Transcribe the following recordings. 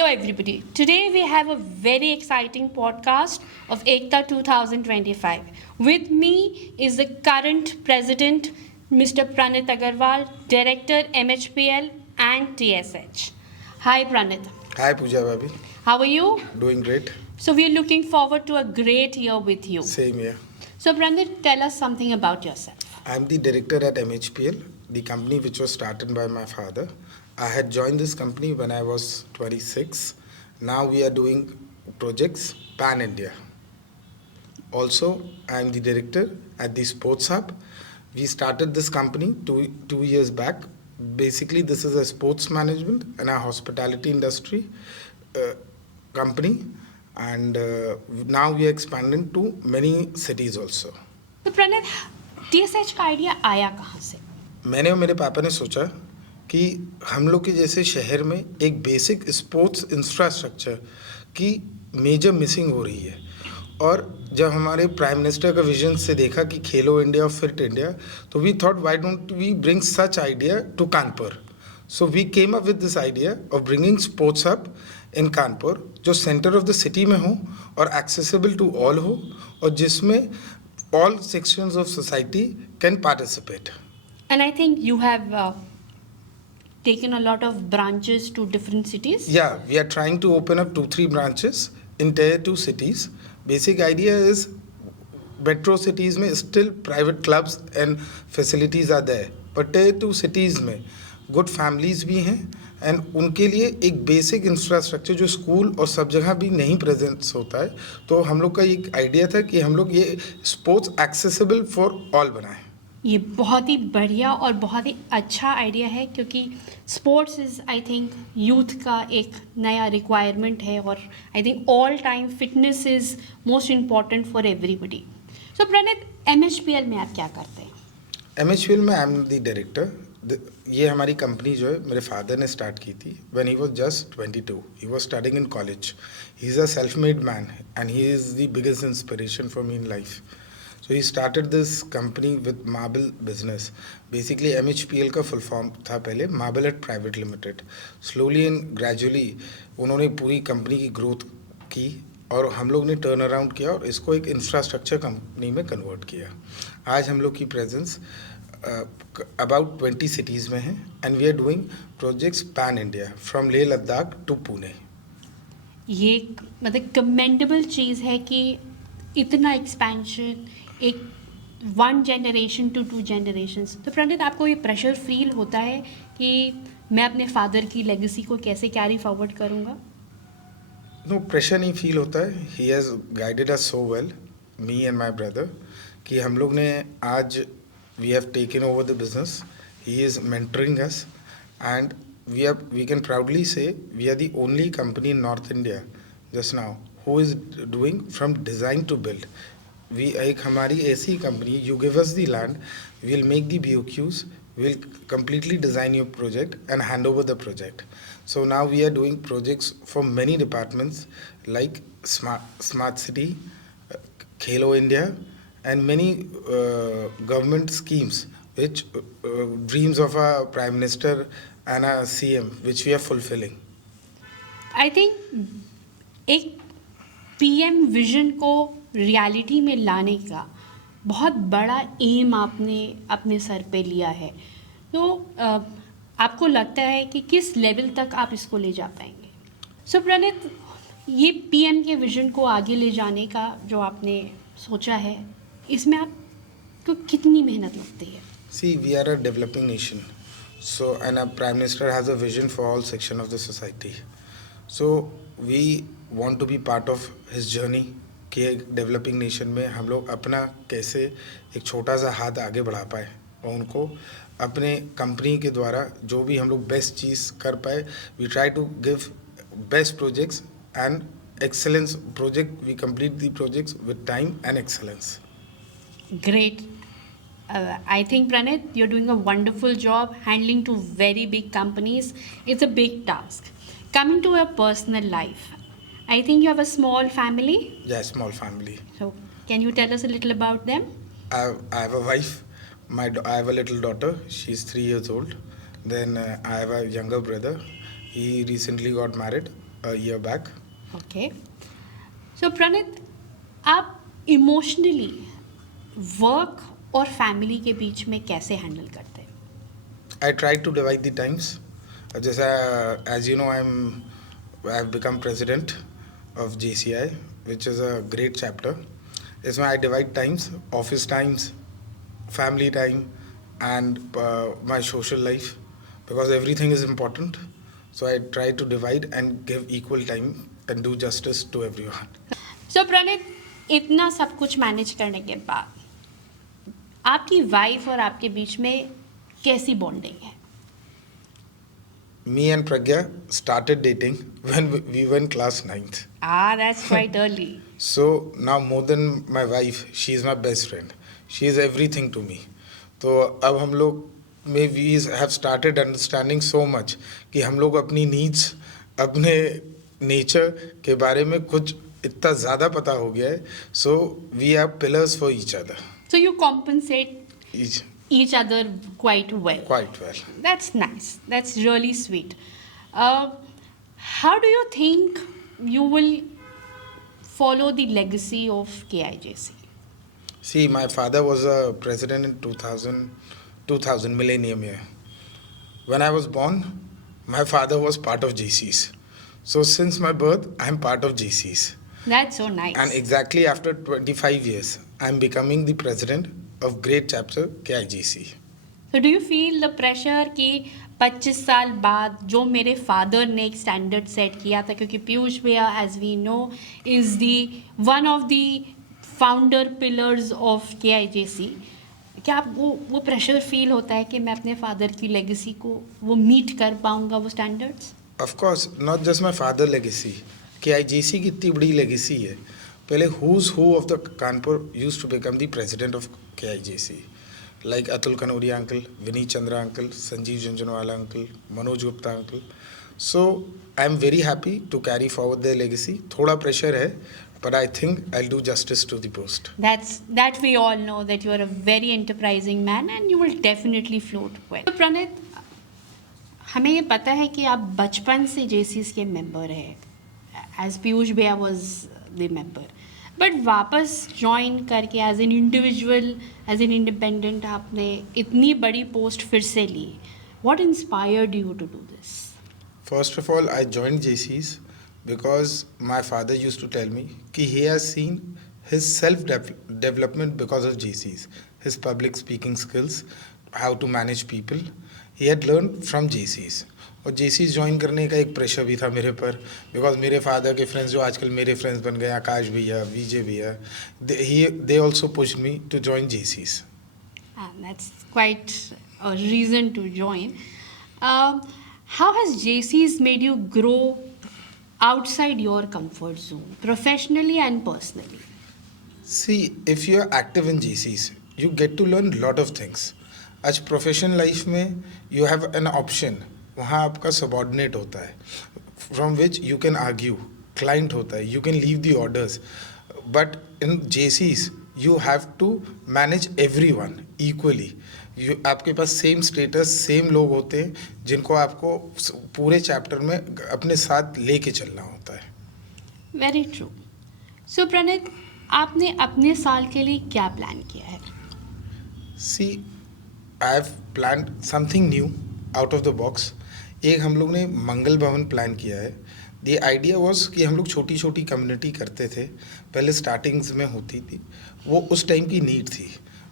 Hello, everybody. Today we have a very exciting podcast of Ekta 2025. With me is the current president, Mr. Pranit Agarwal, director MHPL and TSH. Hi, Pranit. Hi Pooja Bhabhi, How are you? doing great. So we are looking forward to a great year with you. Same here. So, Pranit, tell us something about yourself. I'm the director at MHPL, the company which was started by my father. I had joined this company when I was 26. Now we are doing projects pan India. Also, I'm the director at the Sports Hub. We started this company two years back. Basically, this is a sports management and a hospitality industry company, and now we are expanding to many cities also. तो Pranit TSH का idea आया कहाँ से? मैंने और मेरे पापा ने सोचा कि हम लोग के जैसे शहर में एक बेसिक स्पोर्ट्स इंफ्रास्ट्रक्चर की मेजर मिसिंग हो रही है, और जब हमारे प्राइम मिनिस्टर का विजन से देखा कि खेलो इंडिया और फिट इंडिया, तो we thought why don't we bring such idea to Kanpur. So we came up with this idea of bringing sports hub in Kanpur, जो सेंटर ऑफ द सिटी में हो और एक्सेसिबल टू ऑल हो, और जिसमें all sections of society can participate. And I think you have taken a lot of branches to different cities. Yeah, we are trying to open up 2-3 branches in tier 2 cities. Basic idea is metro cities में still private clubs and facilities are there, but tier 2 cities में good families भी हैं, and उनके लिए एक basic infrastructure जो school और सब जगह भी नहीं प्रेजेंस होता है. तो हम लोग का एक आइडिया था कि हम लोग ये स्पोर्ट्स एक्सेसिबल फॉर ऑल बनाएं. ये बहुत ही बढ़िया और बहुत ही अच्छा आइडिया है, क्योंकि sports is I think youth का एक नया रिक्वायरमेंट है, और I think all time fitness is most important for everybody. So Pranit, MHPL में आप क्या करते हैं? MHPL में आई एम द डायरेक्टर. ये हमारी कंपनी जो है मेरे फादर ने स्टार्ट की थी when he was just 22. He was studying in college. He is a self made man and he is the biggest inspiration for me in life. So he started this company with marble business. Basically MHPL का full form था पहले marble at private limited. Slowly and gradually उन्होंने पूरी company की growth की, और हम लोग ने टर्न अराउंड किया और इसको एक इंफ्रास्ट्रक्चर कंपनी में कन्वर्ट किया. आज हम लोग की प्रेजेंस about 20 cities में हैं, and we are doing projects pan India from Leh Ladakh to Pune. ये मतलब कमेंडेबल चीज़ है कि इतना एक्सपेंशन एक 1 जनरेशन टू 2 जनरेशन्स. तो प्रणित, आपको ये प्रेशर फील होता है कि मैं अपने फादर की लेगेसी को कैसे कैरी फॉरवर्ड करूँगा? नो, प्रेशर नहीं फील होता है. He has guided us so well, me and my brother, कि हम लोग ने आज we have taken over the business. He is mentoring us, and we can proudly say we are the only company in North India just now who is doing from design to build. We एक हमारी ऐसी company, you give us the land, we will make the BOQs, we will completely design your project and hand over the project. So now we are doing projects for many departments like smart city, Khelo India, and many government schemes which dreams of a prime minister and a CM which we are fulfilling. I think एक PM vision को reality में लाने का बहुत बड़ा M आपने अपने sir पे लिया है. तो आपको लगता है कि किस लेवल तक आप इसको ले जा पाएंगे? सो प्रणित, ये PM के विजन को आगे ले जाने का जो आपने सोचा है, इसमें आपको कितनी मेहनत लगती है? See, we are a developing nation, so and our prime minister has a vision for all section of the society. So we want to be part of his journey कि एक डेवलपिंग नेशन में हम लोग अपना कैसे एक छोटा सा हाथ आगे बढ़ा पाए, और उनको अपने कंपनी के द्वारा जो भी हम लोग बेस्ट चीज़ कर पाए. We try to give best projects and excellence project. We complete the projects with time and excellence. Great. I think, Pranit, you're doing a wonderful job handling 2 very big companies. It's a big task. Coming to your personal life, I think you have a small family. Yeah, small family. So, can you tell us a little about them? I have a wife. I have a little daughter. She's 3 years old. Then I have a younger brother. He recently got married. a year back. Okay so Pranit, आप emotionally work और family के बीच में कैसे handle करते हैं? I try to divide the times. जैसा as you know, I've become president of JCI, which is a great chapter. इसमें I divide times, office times, family time, and my social life, because everything is important. So I try to divide and give equal time and do justice to everyone. सो प्रणित, इतना सब कुछ manage करने के बाद आपकी wife और आपके बीच में कैसी बॉन्डिंग है? Me and Pragya started dating when we were in class 9th. That's quite early. So now more than my wife, she is my best friend. She is everything to me. तो अब हम लोग में we have started understanding so much कि हम लोग अपनी needs, अपने nature के बारे में कुछ इतना ज़्यादा पता हो गया है. So we are pillars for each other. So you compensate Each, each other quite well. quite well. That's nice. That's really sweet. How do you think you will follow the legacy of KIJC? See, my father was a president in 2000 millennium year. When I was born, my father was part of JCs. So since my birth, I'm part of JCs. That's so nice. And exactly after 25 years, I'm becoming the president of great chapter KIGC. So do you feel the pressure कि 25 साल बाद जो मेरे father ने एक standard set किया था, क्योंकि पीयूष भैया as we know is the one of the founder pillars of KIJC, क्या आप वो प्रेशर फील होता है कि मैं अपने फादर की लेगेसी को वो मीट कर पाऊंगा, वो standards? Of course, not just my father legacy. KIGC की इतनी बड़ी legacy है. पहले who's who of the Kanpur used to become the president of KIGC. Like Atul Kanoria uncle, Vinny Chandra uncle, Sanjeev Junjunwala uncle, Manoj Gupta uncle. So I'm very happy to carry forward their legacy. थोड़ा pressure है, but I think I'll do justice to the post. That we all know that you are a very enterprising man and you will definitely float well. तो प्रणित, हमें ये पता है कि आप बचपन से JCs के मेंबर हैं, एज पीयूष भैया वाज द मेंबर, बट वापस ज्वाइन करके as an individual, as an independent आपने इतनी बड़ी पोस्ट फिर से ली. What inspired you to do this? First of all, I joined JCs because my father used to tell me कि he has seen his self-development because of JCs, his public speaking skills, how to manage people. He had learned from JCs. और JCs join करने का एक pressure भी था मेरे पर, because मेरे फादर के फ्रेंड्स जो आजकल मेरे फ्रेंड्स बन गए, आकाश भैया, विजय भैया, they also push me to join JCs. That's quite a reason to join. How has JCs made you grow outside your comfort zone, professionally and personally? See, if you are active in JCs, you get to learn lot of things. आज professional life में you have an option, वहाँ आपका subordinate होता है, from which you can argue, client होता है, you can leave the orders, but in JCs you have to manage everyone equally. आपके पास सेम स्टेटस, सेम लोग होते हैं जिनको आपको पूरे चैप्टर में अपने साथ लेके चलना होता है. Very true. सो प्रणित, आपने अपने साल के लिए क्या प्लान किया है? See, I have plan something new out of the box. एक हम लोग ने मंगल भवन प्लान किया है. द आइडिया वॉज कि हम लोग छोटी छोटी कम्युनिटी करते थे, पहले स्टार्टिंग्स में होती थी, वो उस टाइम की नीड थी,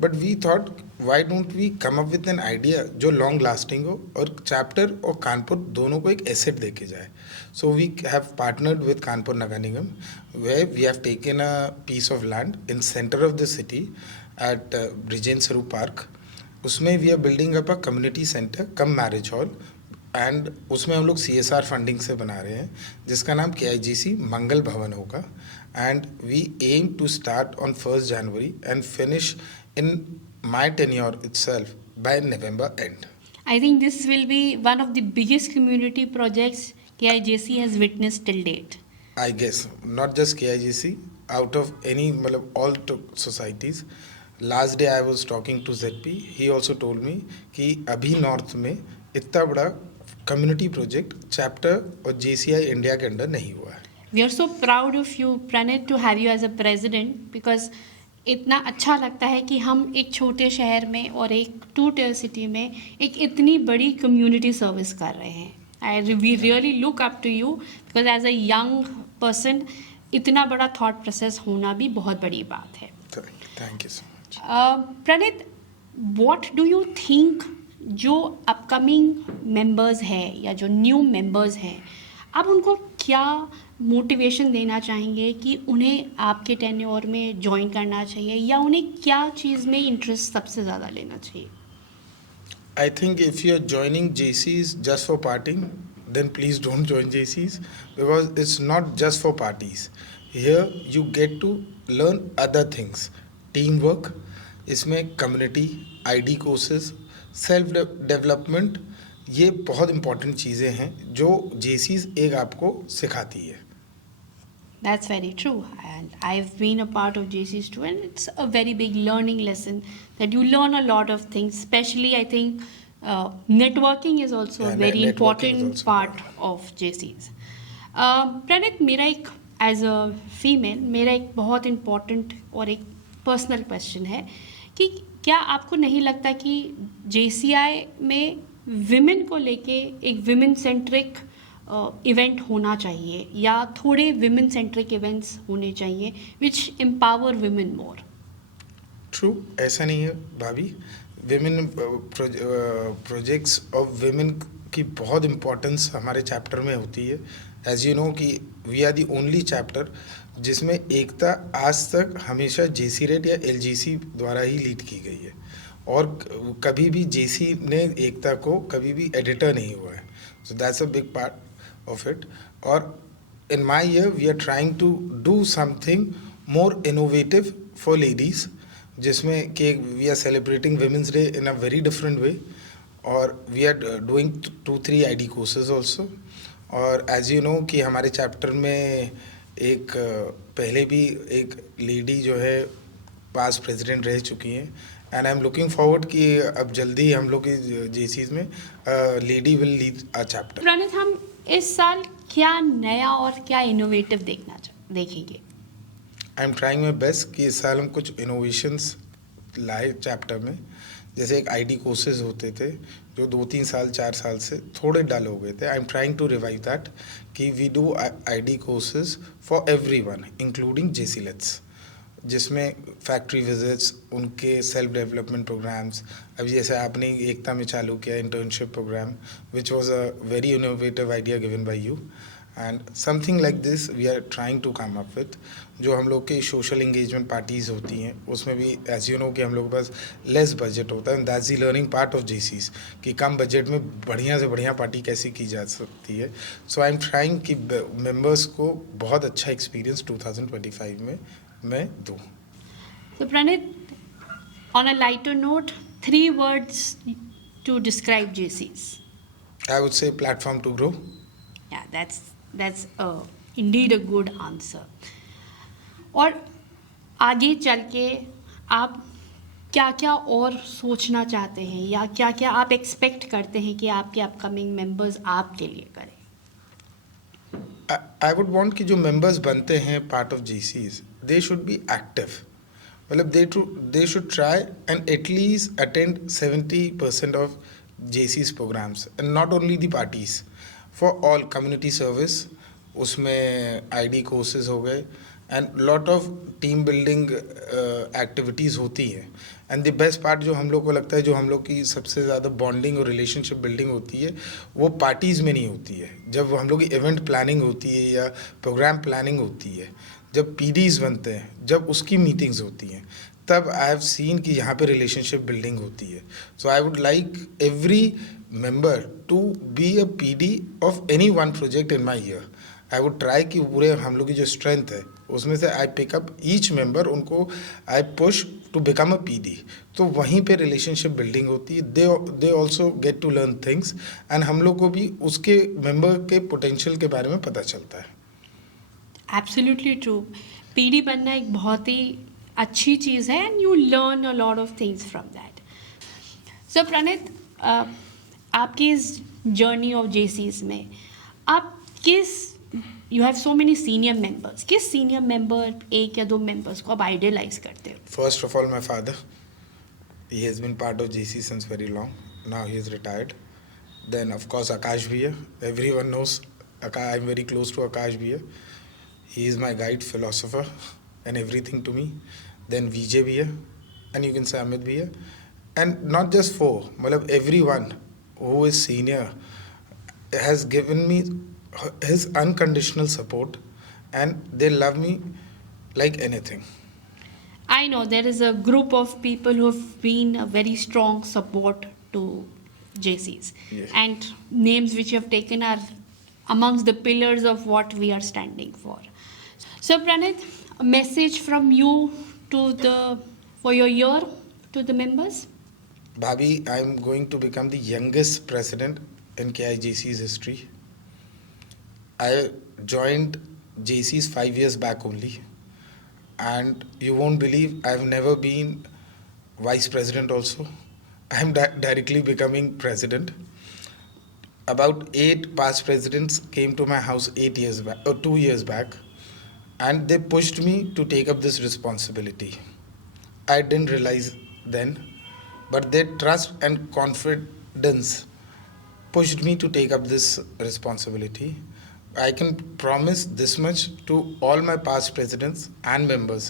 but we thought why don't we come up with an idea जो लॉन्ग लास्टिंग हो और चैप्टर और कानपुर दोनों को एक एसेट देके जाए. So we have partnered with Kanpur Nagar Nigam, where we have taken a piece of land in centre of the city at Brijen Swaroop park. उसमें we are building up a community centre cum marriage hall, and उसमें हम लोग CSR funding से बना रहे हैं, जिसका नाम KIGC मंगल भवन होगा. And we aim to start on 1st January and finish in my tenure itself by November end. I think this will be one of the biggest community projects KIJC has witnessed till date. I guess not just KIGC, out of any all societies. Last day I was talking to ZP, he also told me कि अभी north में इतना बड़ा community project chapter और JCI India के under नहीं हुआ है। We are so proud of you, Pranit, to have you as a president because इतना अच्छा लगता है कि हम एक छोटे शहर में और एक 2 tier सिटी में एक इतनी बड़ी कम्युनिटी सर्विस कर रहे हैं। We really look up to you because as a young person इतना बड़ा थॉट प्रोसेस होना भी बहुत बड़ी बात है। Thank you so much. Pranit, what do you think जो अपकमिंग मेंबर्स हैं या जो न्यू मेंबर्स हैं, आप उनको क्या मोटिवेशन देना चाहेंगे कि उन्हें आपके टेन्योर में ज्वाइन करना चाहिए या उन्हें क्या चीज़ में इंटरेस्ट सबसे ज़्यादा लेना चाहिए? I think if you're joining JCs just for partying, then please don't join JCs because it's not just for parties. Here you get to learn other things. Teamwork, इसमें community, ID courses, self development, ये बहुत important चीज़ें हैं जो JCs एक आपको सिखाती है। That's very true, and I've been a part of JCs too, and it's a very big learning lesson that you learn a lot of things. Especially, I think networking is also a very important part of JCs. Pranit, मेरा एक as a female मेरा एक बहुत important और एक personal question है कि क्या आपको नहीं लगता कि JCI में women को लेके एक women centric इवेंट होना चाहिए या थोड़े विमेन सेंट्रिक इवेंट्स होने चाहिए विच एम्पावर विमेन मोर? ट्रू, ऐसा नहीं है भाभी। विमेन प्रोजेक्ट्स ऑफ विमेन की बहुत इम्पोर्टेंस हमारे चैप्टर में होती है। एज यू नो कि we are the only chapter जिसमें एकता आज तक हमेशा JC रेट या LGC द्वारा ही लीड की गई है और कभी भी JC ने एकता को कभी भी एडिटर नहीं हुआ है। So that's a big part of it. Or in my year we are trying to do something more innovative for ladies जिसमें कि we are celebrating Women's Day in a very different way और we are doing 2-3 ID courses also। और as you know कि हमारे chapter में एक पहले भी एक लेडी जो है पास प्रेसिडेंट रह चुकी हैं and I am looking forward कि अब जल्दी हम लोग की JCs में lady will lead a chapter. Pranit, हम इस साल क्या नया और क्या इनोवेटिव देखेंगे? I am trying my best कि इस साल हम कुछ इनोवेशंस लाए चैप्टर में। जैसे एक ID कोर्सेज होते थे जो 2-3 साल 4 साल से थोड़े डल हो गए थे। I am trying to revive that कि we do ID courses for everyone including JC lets, जिसमें फैक्ट्री विजिट्स, उनके सेल्फ डेवलपमेंट प्रोग्राम्स। अभी जैसे आपने एकता में चालू किया internship programme which was a very innovative idea given by you and something like this we are trying to come up with. जो हम लोग के सोशल इंगेजमेंट पार्टीज़ होती हैं उसमें भी एज यू नो कि हम लोग के पास लेस बजट होता है and that's the learning part of JCs कि कम बजट में बढ़िया से बढ़िया पार्टी कैसे की जा सकती है। सो आई एम ट्राइंग कि मेम्बर्स को बहुत अच्छा एक्सपीरियंस 2025 में मैं दूँ। So Pranit, on a lighter note, 3 words to describe JCs. I would say platform to grow. Yeah, that's indeed a good answer. और आगे चल के आप क्या क्या और सोचना चाहते हैं या क्या क्या आप एक्सपेक्ट करते हैं कि आपके अपकमिंग मेंबर्स आपके लिए करें? I would want कि जो members बनते हैं part of JCs, they should be active. मतलब they should try and at least attend 70% of JCs programs and not only the parties, for all community service, उसमें ID courses हो गए and lot of team building activities होती हैं। And the best part जो हम लोग को लगता है, जो हम लोग की सबसे ज़्यादा बॉन्डिंग और रिलेशनशिप बिल्डिंग होती है, वो पार्टीज़ में नहीं होती है। जब हम लोग की इवेंट प्लानिंग होती है या प्रोग्राम प्लानिंग होती है, जब PDs बनते हैं, जब उसकी मीटिंग्स होती हैं, तब आई हैव सीन कि यहाँ पे रिलेशनशिप बिल्डिंग होती है। So I would like every member to be a PD of any one project in my year. I would try कि पूरे हम लोग की जो स्ट्रेंथ है उसमें से आई पिकअप ईच मेंबर, उनको I push to become a PD। तो वहीं पे रिलेशनशिप बिल्डिंग होती है। They also get to learn things and हम लोग को भी उसके मेंबर के पोटेंशियल के बारे में पता चलता है। Absolutely true. PD बनना एक बहुत ही अच्छी चीज़ है and you learn a lot of things from that. So Pranit, आपकी इस जर्नी ऑफ जेसीज में आप किस you have so many senior members, किस सीनियर मेंबर, एक या दो मेंबर्स को आप आइडियलाइज करते हो? First of all, my father. He has been part of GC since very long. Now he is retired. Then, of course, Akash Bhaiya. Everyone knows I'm very close to Akash Bhaiya. He is my guide, philosopher, and everything to me. Then VJ Bhaiya, and you can say Amit Bhaiya. And not just four, malab everyone who is senior has given me his unconditional support, and they love me like anything. I know there is a group of people who have been a very strong support to JCs. Yes. And names which you have taken are amongst the pillars of what we are standing for. So Pranit, a message from you to the for your year to the members? Bhabhi, I'm going to become the youngest president in KIJC's history. I joined JC's 5 years back only, and you won't believe I've never been vice president also. I'm directly becoming president. About 8 past presidents came to my house 8 years back, or 2 years back, and they pushed me to take up this responsibility. I didn't realize then, but their trust and confidence pushed me to take up this responsibility. I can promise this much to all my past presidents and members